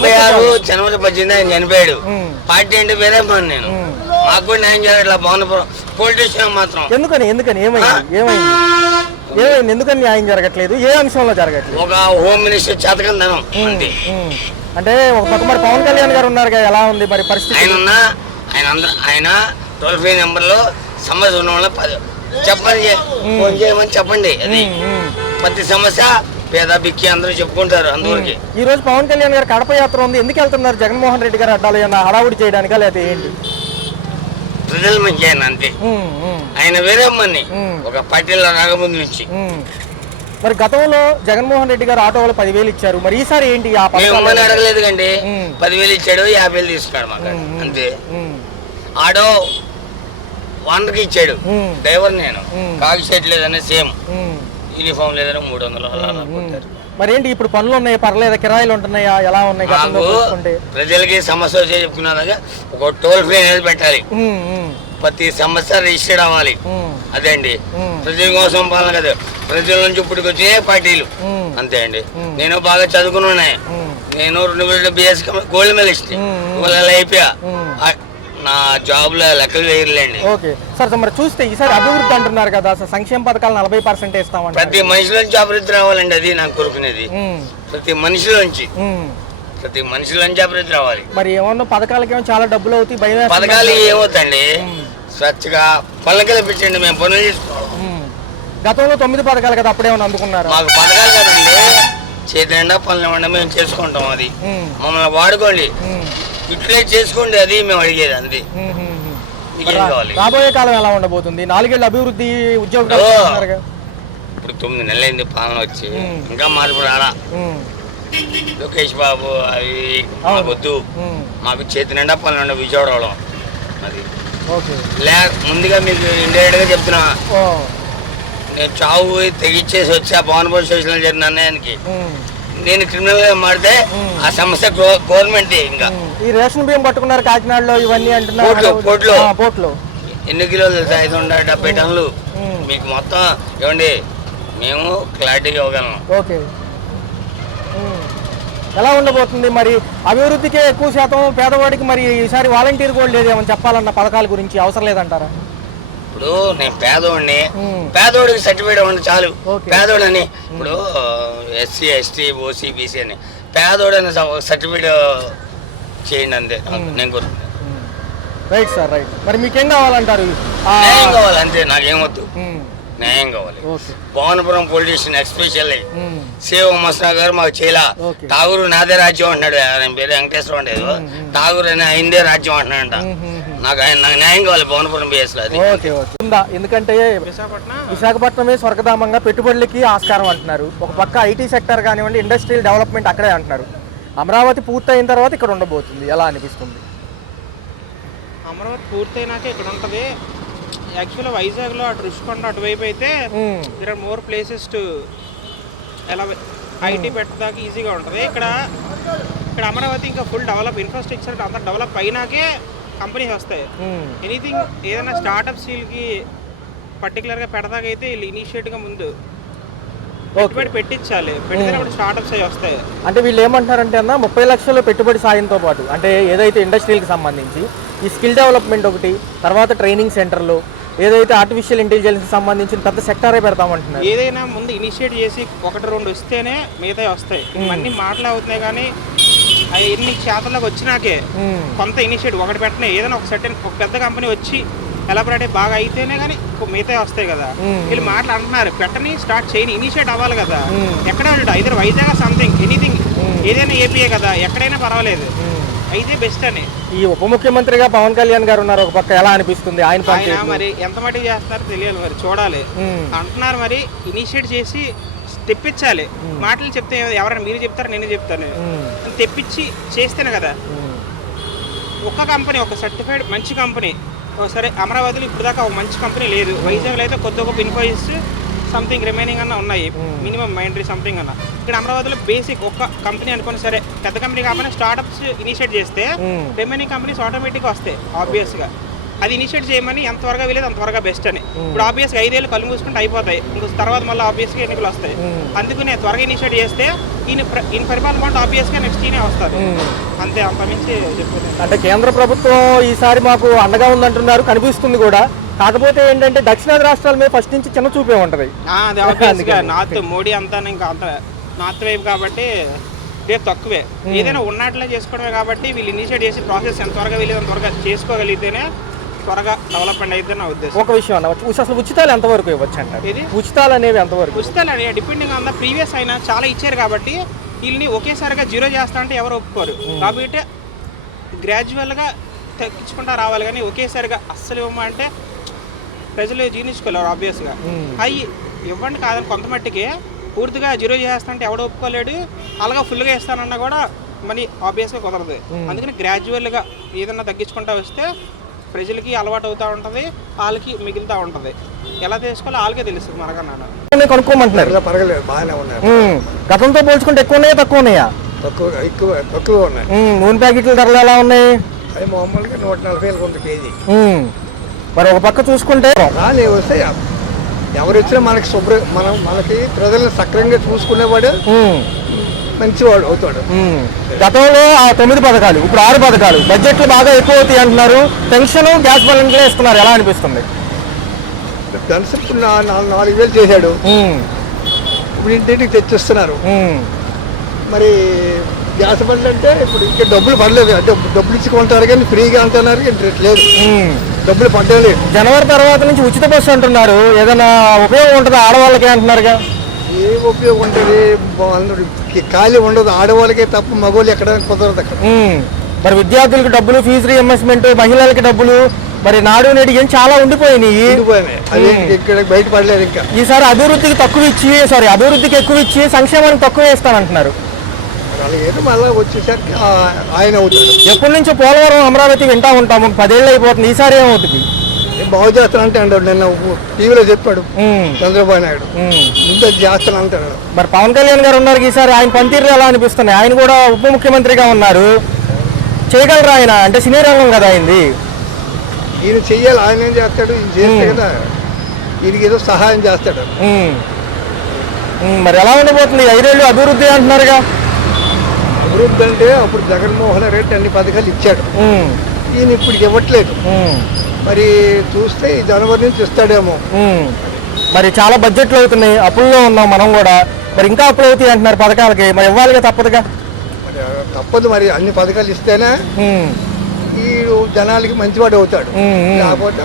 76 జనవరి 18 ఆయన చనిపోయాడు. పార్టీ అంటే వేరే పని. నేను మాకు కూడా న్యాయం జరగట్లా. భవనపురం పొలిటీషియన్ మాత్రం ఎందుకని ఎందుకని న్యాయం జరగట్లేదు? ఏ అంశంలో జరగట్లేదు? ఒక హోమ్ మినిస్టర్ చేతకందనం అంతే. అంటే ఒక పక్క మరి పవన్ కళ్యాణ్ గారు ఉన్నారు కదా, ఎలా ఉంది మరి పరిస్థితి? ఆయన టోల్ ఫ్రీ నెంబర్ లో సమస్య ఉన్న వాళ్ళ చెప్పండి, ఫోన్ చేయమని చెప్పండి. అది ప్రతి సమస్య పేద బిక్కి అందరూ చెప్పుకుంటారు. అందువరకు ఈ రోజు పవన్ కళ్యాణ్ గారు కడప యాత్ర ఉంది, ఎందుకు వెళ్తున్నారు? జగన్మోహన్ రెడ్డి గారు అడ్డాలి అన్న హడావుడి చేయడానికా లేకపోతే ఏంటి? ప్రజల మంచి ఆయన అంతే. ఆయన వేరే అమ్మని ఒక పార్టీలో రాకముందు నుంచి. మరి గతంలో జగన్మోహన్ రెడ్డి గారు ఆటో వాళ్ళు 10,000 ఇచ్చారు, మరి ఈసారి ఏంటి? అమ్మని అడగలేదు కండి. 10,000 ఇచ్చాడు, 50,000 తీసుకున్నాడు మాకు అంతే. ఆటో ఓనర్కి ఇచ్చాడు, డ్రైవర్ నేను. కాకి షర్ట్ లేదని సేమ్, యూనిఫామ్ లేదని 300 అలా అనుకుంటారు. మరి ఏంటి ఇప్పుడు పనులు ఉన్నాయి, పర్లేదా? కిరాయిలు ఉంటున్నాయా, ఎలా ఉన్నాయి? ప్రజలకి సమస్య వచ్చే చెప్పుకున్నాక ఒక టోల్ ఫ్రీ అనేది పెట్టాలి. ప్రతి సమస్య రిజిస్టర్డ్ అవ్వాలి. అదే అండి ప్రజల కోసం పాలన కదా. ప్రజల నుంచి ఇప్పటికొచ్చే పార్టీలు అంతే అండి. నేను బాగా చదువుకున్నాయి. నేను 2 BS గోల్డ్ మెడలిస్ట్. అయిపోయా నా జాబ్ లో లెక్కలు వేయలేండి. ఓకే సార్, మరి చూస్తే ఈసారి అభివృద్ధి అంటున్నారు కదా, సంక్షేమ పథకాలు 40% ఇస్తామండి. ప్రతి మనిషి నుంచి అభివృద్ధి రావాలండి. అది నాకు కోరుకునేది. ప్రతి మనిషి నుంచి అభివృద్ధి రావాలి. మరి ఏమన్నా పథకాలకి ఏమో చాలా డబ్బులు అవుతాయి. పథకాలు ఏమవుతాయండి? స్వచ్ఛగా పనులు కల్పించండి, మేము పనులు చేసుకోవాలి. గతంలో 9 పథకాలు కదా, అప్పుడేమన్నా అందుకున్నారు? మాకు పథకాలు కదండి, చేతి నిండా పనులు ఇవ్వండి, మేము చేసుకుంటాం. అది మమ్మల్ని వాడుకోండి, ఇట్లే చేసుకోండి. అది మేము అడిగేది అంతే. రాబోయే కాలం ఎలా ఉండబోతుంది? 4 ఏళ్ళ అభివృద్ధి ఉద్యోగాలు ఇప్పుడు 9 నెలలైంది పాలన వచ్చి, ఇంకా మార్పు రాలా. లోకేష్ బాబు అవి వద్దు, మాకు చేతి నిండా పనులు విజయవాడలో. అది ముందుగా మీకు ఇండైరెక్ట్ గా చెప్తున్నా, నేను చావు తెగిచ్చేసి వచ్చా భవనపురం స్టేషన్ లో జరిగిన అన్యాయానికి. నేను క్రిమినల్ గా మాడితే ఆ సమస్య గవర్నమెంట్. ఇంకా ఈ రేషన్ బియ్యం పట్టుకున్నారు కాకినాడలో, ఇవన్నీ అంటున్నారు. పోట్లో ఎన్ని కిలోలు తెలుసా? 570 టన్నులు. మీకు మొత్తం ఇవ్వండి, మేము క్లారిటీగా ఇవ్వగలం. ఓకే, ఎలా ఉండబోతుంది మరి? అభివృద్ధికే ఎక్కువ శాతం, పేదవాడికి మరి ఈసారి వాలంటీర్ కూడా లేదేమని చెప్పాలన్న పథకాల గురించి అవసరం లేదంటారా? ఇప్పుడు నేను పేదోడికి సర్టిఫికేట్ ఇవ్వండి చాలు. పేదోడని ఇప్పుడు SC ST OC BC అని పేదోడని సర్టిఫికేట్ చేయండి అంతే నేను కోరుతున్నాను. Right sir, right. మరి మీకేం కావాలంటారు? న్యాయం కావాలి అంతే, నాకేమొద్దు, న్యాయం కావాలి. భవనపురం పొలిటీషియన్ ఎక్స్పెషల్లీ సేవ్ మస్నా గారు మాకు చేయలా. ఠాగూరు నాదే రాజ్యం అంటున్నాడు. ఆయన పేరు వెంకటేశ్వర ఉండేది. ఠాగూర్ అని అయిందే రాజ్యం అంటున్నాడంట. నాకు న్యాయం కావాలి భవనపురం BS లో. ఎందుకంటే విశాఖపట్నమే స్వర్గధామంగా పెట్టుబడులకి ఆస్కారం అంటున్నారు. ఒక పక్క IT సెక్టర్ కానివ్వండి, ఇండస్ట్రియల్ డెవలప్మెంట్ అక్కడే అంటున్నారు. అమరావతి పూర్తయిన తర్వాత ఇక్కడ ఉండబోతుంది, ఎలా అనిపిస్తుంది? అమరావతి పూర్తయినాక ఇక్కడ ఉంటుంది. యాక్చువల్గా వైజాగ్లో అటు రుషికొండ అటువైపు అయితే ఇక్కడ మోర్ ప్లేసెస్ టు ఎలా IT పెట్టడానికి ఈజీగా ఉంటుంది. ఇక్కడ అమరావతి ఇంకా ఫుల్ డెవలప్, ఇన్ఫ్రాస్ట్రక్చర్ అంతా డెవలప్ అయినాకే కంపెనీస్ వస్తాయి. ఎనీథింగ్ ఏదైనా స్టార్టప్స్ వీళ్ళకి పర్టికులర్గా పెడతాకైతే వీళ్ళు ఇనిషియేట్గా ముందు పెట్టుబడి పెట్టించాలి. పెట్టినప్పుడు స్టార్టప్స్ అవి వస్తాయి. అంటే వీళ్ళు ఏమంటారంటే అన్న 30 లక్షల పెట్టుబడి సాయంతో పాటు, అంటే ఏదైతే ఇండస్ట్రీకి సంబంధించి ఈ స్కిల్ డెవలప్మెంట్ ఒకటి, తర్వాత ట్రైనింగ్ సెంటర్లు, ఏదైతే ఆర్టిఫిషియల్ ఇంటెలిజెన్స్ సంబంధించిన పెద్ద సెక్టరే పెడతామంటున్నారు. ఏదైనా ముందు ఇనిషియేట్ చేసి 1-2 వస్తేనే మిగతా వస్తాయి. ఇవన్నీ మాటలు అవుతున్నాయి కానీ అవి ఎన్ని చేతల్లోకి వచ్చినాకే కొంత ఇనిషియేట్ ఒకటి పెట్టినా ఏదైనా ఒక పెద్ద కంపెనీ వచ్చి ఎలాబరేట్ బాగా అయితేనే కానీ మిగతా వస్తాయి కదా. వీళ్ళు మాటలు అంటున్నారు, పెట్టని స్టార్ట్ చేయని, ఇనిషియేట్ అవ్వాలి కదా. ఎక్కడ ఉంటాడు ఐదర్ వైజాగ్ సంథింగ్ ఎనీథింగ్, ఏదైనా ఏపీఏ కదా, ఎక్కడైనా పర్వాలేదు, అయితే బెస్ట్ అని. ఈ ఉప ముఖ్యమంత్రిగా పవన్ కళ్యాణ్ గారు ఉన్నారు, ఒక పక్క ఎలా అనిపిస్తుంది ఆయన? మరి ఎంత మటుకు చేస్తారో తెలియాలి, మరి చూడాలి అంటున్నారు. మరి ఇనిషియేట్ చేసి తెప్పించాలి. మాటలు చెప్తే ఎవరైనా మీరు చెప్తారు, నేను చెప్తాను. తెప్పించి చేస్తేనే కదా. ఒక కంపెనీ, ఒక సర్టిఫైడ్ మంచి కంపెనీ, సరే అమరావతిలో ఇప్పుడు దాకా ఒక మంచి కంపెనీ లేదు. వైజాగ్లో అయితే కొద్ది గొప్ప ఇన్ఫోసిస్ సంథింగ్ రిమైనింగ్ అన్న ఉన్నాయి, మినిమం మైండ్రీ సంథింగ్ అన్న. ఇక్కడ అమరావతిలో బేసిక్ ఒక కంపెనీ అనుకోని, సరే పెద్ద కంపెనీ కాకపోయినా స్టార్టప్స్ ఇనిషియేట్ చేస్తే రిమైనింగ్ కంపెనీస్ ఆటోమేటిక్గా వస్తాయి ఆబ్వియస్గా. అది ఇనిషియేట్ చేయమని ఎంత త్వరగా వీలేదు అంత త్వరగా బెస్ట్ అని. ఇప్పుడు ఆబ్వియస్గా 5 ఏళ్ళు కళ్ళు మూసుకుంటే అయిపోతాయి, ఇంకో తర్వాత మళ్ళీ ఆబ్వియస్గా ఎన్నికలు వస్తాయి. అందుకనే త్వరగా ఇనిషియేట్ చేస్తే ఈయన పరిపాలన బాగుంటే ఆబ్వియస్గా నెక్స్ట్ ఈయనే వస్తారు. అంతే, అంత మించి చెప్పలేదు. అంటే కేంద్ర ప్రభుత్వం ఈసారి మాకు అండగా ఉందంటున్నారు, కనిపిస్తుంది కూడా. కాకపోతే ఏంటంటే దక్షిణాది రాష్ట్రాల మీద ఫస్ట్ నుంచి చిన్న చూపే ఉంటుంది. అది ఆబ్వియస్గా నార్త్ మోడీ అంతా ఇంకా అంత నార్త్ వైపు కాబట్టి రేపు తక్కువే. ఏదైనా ఉన్నట్లే చేసుకోవడమే కాబట్టి వీళ్ళు ఇనిషియేట్ చేసి ప్రాసెస్ ఎంత త్వరగా వీళ్ళు త్వరగా చేసుకోగలిగితేనే త్వరగా డెవలప్మెంట్ అయితే నా ఉద్దేశం. ఒక విషయం అన్న, అసలు ఉచితాలు ఎంతవరకు ఇవ్వచ్చు అంటారు? ఇది ఉచితాలు అనేవి ఎంతవరకు? ఉచితాలు అని డిపెండింగ్ ఆన్ ద ప్రీవియస్ అయినా చాలా ఇచ్చారు కాబట్టి వీళ్ళని ఒకేసారిగా 0 చేస్తా అంటే ఎవరు ఒప్పుకోరు. కాబట్టి గ్రాడ్యువల్గా తగ్గించుకుంటా రావాలి, కానీ ఒకేసారిగా అస్సలు ఇవ్వమంటే ప్రజలు జీర్ణించుకోలేరు. ఆబ్వియస్గా అవి ఇవ్వండి కాదని కొంత మట్టికి పూర్తిగా 0 చేస్తా అంటే ఎవడో ఒప్పుకోలేడు. అలాగా ఫుల్గా ఇస్తానన్నా కూడా మనీ ఆబ్వియస్గా కుదరదు. అందుకని గ్రాడ్యువల్గా ఏదన్నా తగ్గించుకుంటా వస్తే ప్రజలకి అలవాటు అవుతూ ఉంటుంది, వాళ్ళకి మిగులుతూ ఉంటుంది. ఎలా తీసుకోవాలో వాళ్ళకే తెలుస్తుంది మనకన్నా. కొనుక్కోమంటున్నారు, పర్వాలేదు, బాగానే ఉన్నాయి. గతంతో పోల్చుకుంటే ఎక్కువ ఉన్నాయా తక్కువ ఉన్నాయా? తక్కువ ఉన్నాయి. నూనె ప్యాకెట్ల ధరలు ఎలా ఉన్నాయి? అది మామూలుగా 140 ఉంది కేజీ. మరి ఒక పక్క చూసుకుంటే కానీ వస్తే ఎవరు వచ్చినా మనకి మనకి ప్రజలను సక్రమంగా చూసుకునేవాడు మంచివాడు అవుతాడు. గతంలో 9 పథకాలు, ఇప్పుడు 6 పథకాలు, బడ్జెట్లు బాగా ఎక్కువ అవుతాయి అంటున్నారు. పెన్షన్, గ్యాస్ బండ్లకే ఇస్తున్నారు, ఎలా అనిపిస్తుంది? పెన్షన్ ఇప్పుడు 4,000 చేశాడు, ఇప్పుడు ఇంటింటికి తెచ్చిస్తున్నారు. మరి గ్యాస్ బండ్లు అంటే ఇప్పుడు ఇంకా డబ్బులు పడలేదు, అంటే డబ్బులు ఇచ్చి కొంటారు కానీ ఫ్రీగా అంటున్నారు, ఇంట్రెస్ట్ లేదు, డబ్బులు పడ్డలేదు. జనవరి తర్వాత నుంచి ఉచిత బస్సు అంటున్నారు, ఏదైనా ఉపయోగం ఉంటుందా ఆడవాళ్ళకి అంటున్నారుగా? ఏ ఉపయోగం ఉంటుంది? ఖాళీ ఉండదు, ఆడవాళ్ళకే తప్ప మగవాళ్ళు ఎక్కడ కుదరదు అక్కడ. మరి విద్యార్థులకు డబ్బులు, ఫీజు రీఎంబర్స్మెంట్, మహిళలకి డబ్బులు, మరి నాడు నేడు ఏం చాలా ఉండిపోయినాయి. అదే ఇక్కడ బయటపడలేదు. ఇంకా ఈసారి అభివృద్ధికి ఎక్కువ ఇచ్చి సంక్షేమానికి తక్కువ వేస్తానంటున్నారు. ఏదో మళ్ళీ వచ్చేసరికి ఆయన అవుతాడు. ఎప్పటి నుంచో పోలవరం, అమరావతి వింటా ఉంటాము, 10 ఏళ్ళు అయిపోతుంది. ఈసారి ఏమవుతుంది? బాగు చేస్తాను అంటే అంటాడు, నిన్న టీవీలో చెప్పాడు చంద్రబాబు నాయుడు, ముందు చేస్తాను అంటాడు. మరి పవన్ కళ్యాణ్ గారు ఉన్నారు, ఈసారి ఆయన పనితీరు ఎలా అనిపిస్తున్నాయి? ఆయన కూడా ఉప ముఖ్యమంత్రిగా ఉన్నారు, చేయగలరా ఆయన? అంటే సినీ రంగం కదా అయింది, ఈయన చెయ్యాలి. ఆయన ఏం చేస్తాడు? ఈయన చేస్తే కదా ఈయనకి ఏదో సహాయం చేస్తాడు. మరి ఎలా ఉండబోతుంది? 5 ఏళ్ళు అభివృద్ధి అంటున్నారుగా. అభివృద్ధి అంటే అప్పుడు జగన్మోహన్ రెడ్డి అన్ని పథకాలు ఇచ్చాడు, ఈయన ఇప్పుడు ఇవ్వట్లేదు. మరి చూస్తే ఈ జనవరి నుంచి ఇస్తాడేమో. మరి చాలా బడ్జెట్లు అవుతున్నాయి, అప్పుల్లో ఉన్నాం మనం కూడా. మరి ఇంకా అప్పులు అవుతాయి అంటున్నారు పథకాలకి, మరి ఇవ్వాలిగా, తప్పదుగా. మరి తప్పదు, మరి అన్ని పథకాలు ఇస్తేనే ఈ జనాలకి మంచివాడు అవుతాడు, లేకపోతే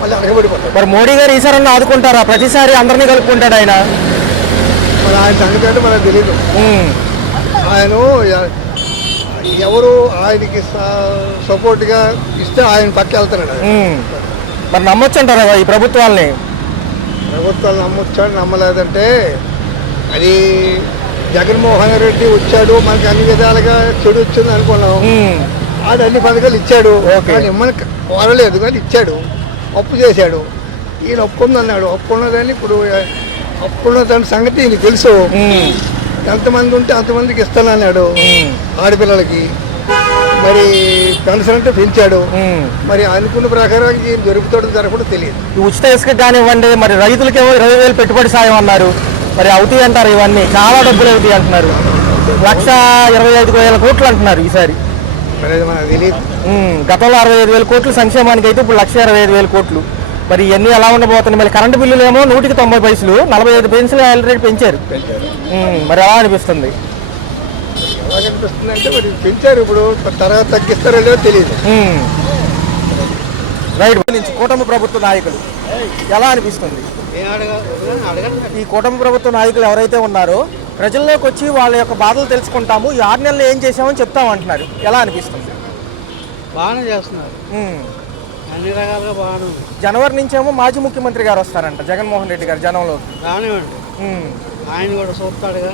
మళ్ళీ అడగబడిపోతాడు. మరి మోడీ గారు ఈసారి ఆదుకుంటారా? ప్రతిసారి అందరినీ కలుపుకుంటాడు ఆయన. మరి ఆయన సంగతి అంటే మనకు తెలియదు. ఆయన ఎవరు ఆయనకి సపోర్ట్గా ఇస్తే ఆయన పక్క వెళ్తున్నాడు. మరి నమ్మొచ్చు అంటారా ఈ ప్రభుత్వాలని? ప్రభుత్వాలు నమ్మొచ్చాడు, నమ్మలేదంటే అది జగన్మోహన్ రెడ్డి వచ్చాడు, మనకి అన్ని విధాలుగా చెడు వచ్చింది అనుకున్నాం. ఆడు అన్ని పథకాలు ఇచ్చాడు, కానీ ఇమ్మని కోరలేదు కానీ ఇచ్చాడు. అప్పు చేశాడు, ఈయన ఒప్పుకుందన్నాడు. ఒప్పుకున్నదని ఇప్పుడు అప్పున్న దాని సంగతి ఈయనకి తెలుసు. ఎంతమంది ఉంటే అంతమందికి ఇస్తానన్నాడు ఆడపిల్లలకి. మరి పెన్షన్ అంటే పెంచాడు, మరి అనుకున్న ప్రకారం ఏం జరుగుతాడో జరగకుండా తెలియదు. ఉచిత ఇసుక కానివ్వండి, మరి రైతులకి 20,000 పెట్టుబడి సాయం అన్నారు, మరి అవుతాయి అంటారు. ఇవన్నీ చాలా డబ్బులు అవుతాయి అంటున్నారు, 1,25,000 కోట్లు అంటున్నారు ఈసారి. మనకు తెలియదు. గతంలో 65,000 కోట్లు సంక్షేమానికి అయితే ఇప్పుడు 1,25,000 కోట్లు. మరి ఇవన్నీ ఎలా ఉండబోతున్నాయి? మరి కరెంటు బిల్లులు ఏమో 190 పైసలు, 45 పైసలు ఆల్రెడీ పెంచారు. మరి ఎలా అనిపిస్తుంది? ఎలా అనిపిస్తుంది అంటే మరి పెంచారు, ఇప్పుడు తర్వాత తగ్గిస్తారో లేదో తెలియదు. రైట్ నుంచి కూటమి ప్రభుత్వ నాయకులు ఎలా అనిపిస్తుంది? ఈ కూటమి ప్రభుత్వ నాయకులు ఎవరైతే ఉన్నారో ప్రజల్లోకి వచ్చి వాళ్ళ యొక్క బాధలు తెలుసుకుంటాము, ఈ 6 నెలలు ఏం చేసామని చెప్తామంటున్నారు, ఎలా అనిపిస్తుంది? బాగానే చేస్తున్నారు, అన్ని రకాలుగా బాగానే ఉంది. జనవరి నుంచేమో మాజీ ముఖ్యమంత్రి గారు వస్తారంట, జగన్మోహన్ రెడ్డి గారు జనంలో. కానివ్వండి, ఆయన కూడా చూస్తాడుగా.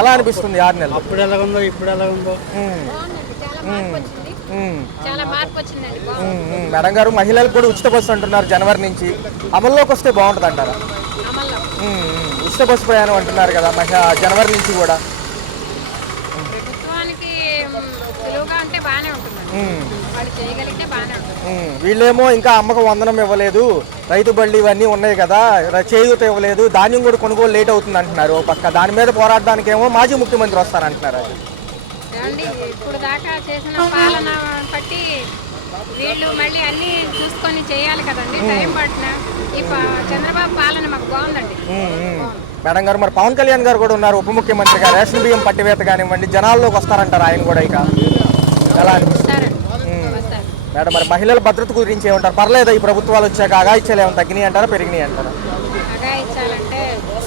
ఎలా అనిపిస్తుంది 6 నెలలు? అప్పుడు ఎలాగుందో ఇప్పుడు ఎలాగుందో. మేడం గారు, మహిళలకు కూడా ఉచిత బస్సు అంటున్నారు జనవరి నుంచి, అమల్లోకి వస్తే బాగుంటుంది అంటారా? ఉచిత బస్సు ప్రయాణం అంటున్నారు కదా జనవరి నుంచి కూడా. ప్రభుత్వానికి సులువుగా ఉంటే బాగానే ఉంటుంది. వాళ్ళు చేయగలిగితే బాగానే ఉంటుంది. వీళ్ళేమో ఇంకా అమ్మకు వందనం ఇవ్వలేదు, రైతు బళ్ళు ఇవన్నీ ఉన్నాయి కదా, చేయూత ఇవ్వలేదు, ధాన్యం కూడా కొనుగోలు లేట్ అవుతుంది అంటున్నారు. ఓ పక్క దాని మీద పోరాడడానికి ఏమో మాజీ ముఖ్యమంత్రి వస్తానంటున్నారు. ఏమండి ఇప్పుడు దాకా చేసిన పాలన బట్టి వీళ్ళు మళ్ళీ అన్నీ చూసుకొని చేయాలి కదండి. టైం పట్టిన ఈ చంద్రబాబు పాలన మాకు బాగుందండి. మేడం గారు, మరి పవన్ కళ్యాణ్ గారు కూడా ఉన్నారు ఉప ముఖ్యమంత్రిగా, రేషన్ బియ్యం పట్టివేత కానివ్వండి, జనాల్లోకి వస్తారంటారు ఆయన కూడా. ఇక ఎలా అనిపిస్తుంది మేడం? మరి మహిళల భద్రత గురించి ఏమంటారు? పర్లేదా ఈ ప్రభుత్వాలు వచ్చాక అగాయిత్యాలు ఏమైనా తగ్గినాయి అంటారా, పెరిగినాయి అంటారా? అగాయిచ్చాలంటే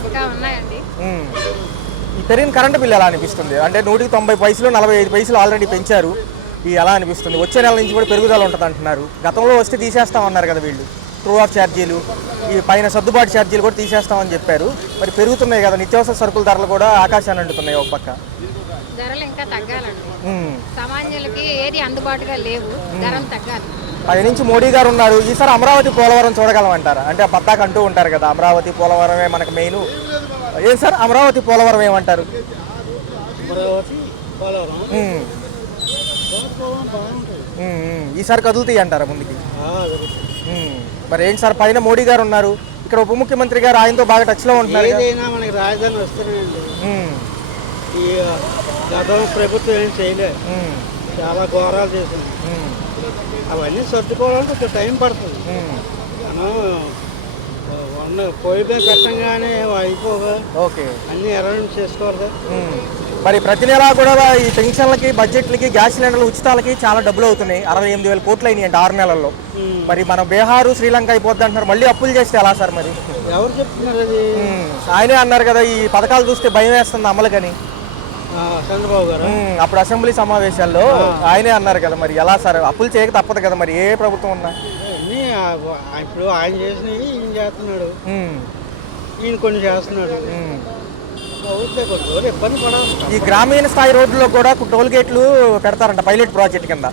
ఇంకా ఉన్నాయండి. ఈ పెరిగిన కరెంటు బిల్లు ఎలా అనిపిస్తుంది? అంటే 190 పైసలు 45 పైసలు ఆల్రెడీ పెంచారు. ఈ ఎలా అనిపిస్తుంది? వచ్చే నెల నుంచి కూడా పెరుగుదల ఉంటుంది అంటున్నారు. గతంలో వస్తే తీసేస్తామన్నారు కదా వీళ్ళు, ట్రూ ఆఫ్ ఛార్జీలు, ఈ పైన సర్దుబాటు ఛార్జీలు కూడా తీసేస్తామని చెప్పారు. మరి పెరుగుతున్నాయి కదా, నిత్యావసర సరుకుల ధరలు కూడా ఆకాశాన్ని అంటున్నాయి ఒక పక్క. ధరలు ఇంకా తగ్గాలండి. సామాన్యులకి ఏది అందుబాటుగా లేవు, ధరలు తగ్గాలి. 10 నుంచి మోడీ గారు ఉన్నారు. ఈసారి అమరావతి పోలవరం చూడగలమంటారా? అంటే పద్దాక అంటూ ఉంటారు కదా అమరావతి పోలవరమే మనకు మెయిన్. ఏం సార్ అమరావతి పోలవరం ఏమంటారు? అమరావతి పోలవరం ఈసారి కదులుతాయి అంటారా ముందుకి? మరి ఏంటి సార్, పైన మోడీ గారు ఉన్నారు, ఇక్కడ ఉప ముఖ్యమంత్రి గారు ఆయనతో బాగా టచ్లో ఉంటున్నారు. ఏదైనా మనకి రాజధాని వస్తున్నాయండి. ఈ గతం ప్రభుత్వం ఏం చేయలేదు, చాలా ఘోరాలు చేసింది. అవన్నీ సర్దుకోవాలంటే కొంచెం టైం పడుతుంది. మనం పొయ్యి మీద పెట్టంగానే అయిపోగా ఓకే అన్ని అరేంజ్ చేసుకోవాలి. మరి ప్రతి నెలా కూడా ఈ పెన్షన్లకి, బడ్జెట్లకి, గ్యాస్ సిలిండర్ల ఉచితాలకి చాలా డబ్బులు అవుతున్నాయి. 68,000 కోట్లు అయినాయి అంటే 6 నెలల్లో. మరి మనం బీహారు, శ్రీలంక అయిపోద్ది అంటున్నారు. మళ్ళీ అప్పులు చేస్తే ఎలా సార్ మరి? ఎవరు చెప్తున్నారు అది? ఆయనే అన్నారు కదా ఈ పథకాలు చూస్తే భయం వేస్తుంది అమలుకని, చంద్రబాబు గారు అప్పుడు అసెంబ్లీ సమావేశాల్లో ఆయనే అన్నారు కదా. మరి ఎలా సార్, అప్పులు చేయక తప్పదు కదా మరి ఏ ప్రభుత్వం ఉన్నా. అన్నీ ఇప్పుడు ఆయన చేసినవి ఈయన చేస్తున్నాడు, ఈయన కొన్ని చేస్తున్నాడు. ఇబ్బంది పడాలి. ఈ గ్రామీణ స్థాయి రోడ్లలో కూడా టోల్ గేట్లు పెడతారంట పైలట్ ప్రాజెక్ట్ కింద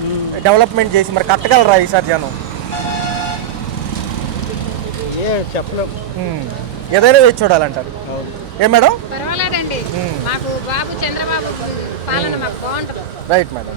డెవలప్మెంట్ చేసి. మరి కట్టగలరా ఈసారి జనం? చెప్పలేము, ఏదైనా వేచి చూడాలంటారు. ఏ మేడం? పర్వాలేదండి, మాకు బాబు చంద్రబాబు పాలన మాకు బాగుంటుంది. Right madam.